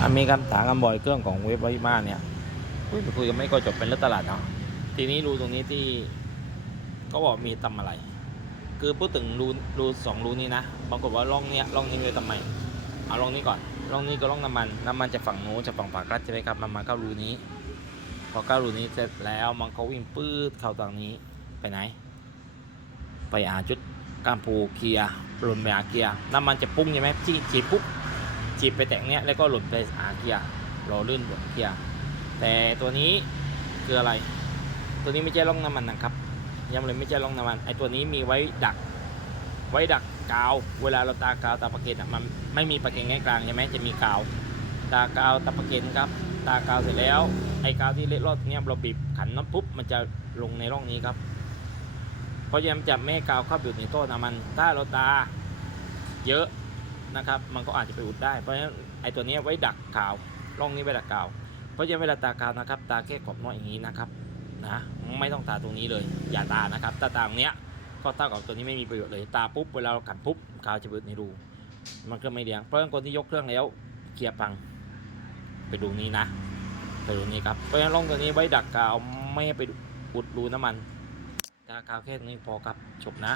อะมีคำถามกันบ่อยเครื่องของเว็บไว้มากเนี่ยอุ้ยไปคุยกันไม่ก็จบเป็นเรื่องตลาดเนาะทีนี้รูตรงนี้ที่เขาบอกมีทำอะไร คือพูดถึงรูรูสองรูนี้นะบางคนว่าร่องเนี้ยร่องนี้เลยทำไมเอาร่องนี้ก่อนร่องนี้ก็ร่องน้ำมันน้ำมันจะฝั่งโน้จะฝั่งปากรัดใช่ไหมครับมันมาเข้ารูนี้ พอเข้ารูนี้เสร็จแล้วมันก็วิ่งปื้ดเข้าทางนี้ไปไหน ไปหาจุดกามปูเกียร์หล่นไปหาเกียร์น้ำมันจะปุ้งใช่ไหมจีจีปุ๊บ จีบไปแตะเนี้ยแล้วก็หล่นไปหาเกียร์รอลื่นบนเกียร์แต่ตัวนี้คืออะไร ตัวนี้ไม่ใช่ร่องน้ำมันนะครับย้ำเลยไม่ใช่ร่องน้ำมันไอตัวนี้มีไว้ดัก ไว้ดักกาว เวลาเราตากาวตาปะเกนอะมันไม่มีปะเกนแง่กลางใช่ไหมจะมีกาว ตากาวตาปะเกนครับตากาวเสร็จแล้วไอกาวที่เล็ดรอดเนี้ยเราบีบขันน็อตปุ๊บมันจะลงในร่องนี้ครับเพราะฉะนั้นจะไม่กาวเข้าไปอยู่ในโต้น้ำมันถ้าเราตาเยอะ นะครับ มันก็อาจจะไปอุดได้ เพราะฉะนั้นไอ้ตัวนี้ไว้ดักกาวร่องนี้ไว้ดักกาว เพราะฉะนั้นเวลาตากาวนะครับ ตาแค่ขอบน้อยอย่างนี้นะครับนะไม่ต้องตาตรงนี้เลย อย่าตานะครับตาตาตรงเนี้ยก็เท่ากับตัวนี้ไม่มีประโยชน์เลยตาปุ๊บเวลาเราขันปุ๊บกาวจะไปอุดในรู มันก็ไม่เลี้ยงเพราะฉะนั้นคนที่ยกเครื่องแล้วเกียร์พังไปดูนี้นะ ไปดูนี้ครับเพราะฉะนั้นร่องตัวนี้ไว้ดักกาวไม่ให้ไปอุดรูน้ำมันตากาวแค่นี้พอครับจบนะ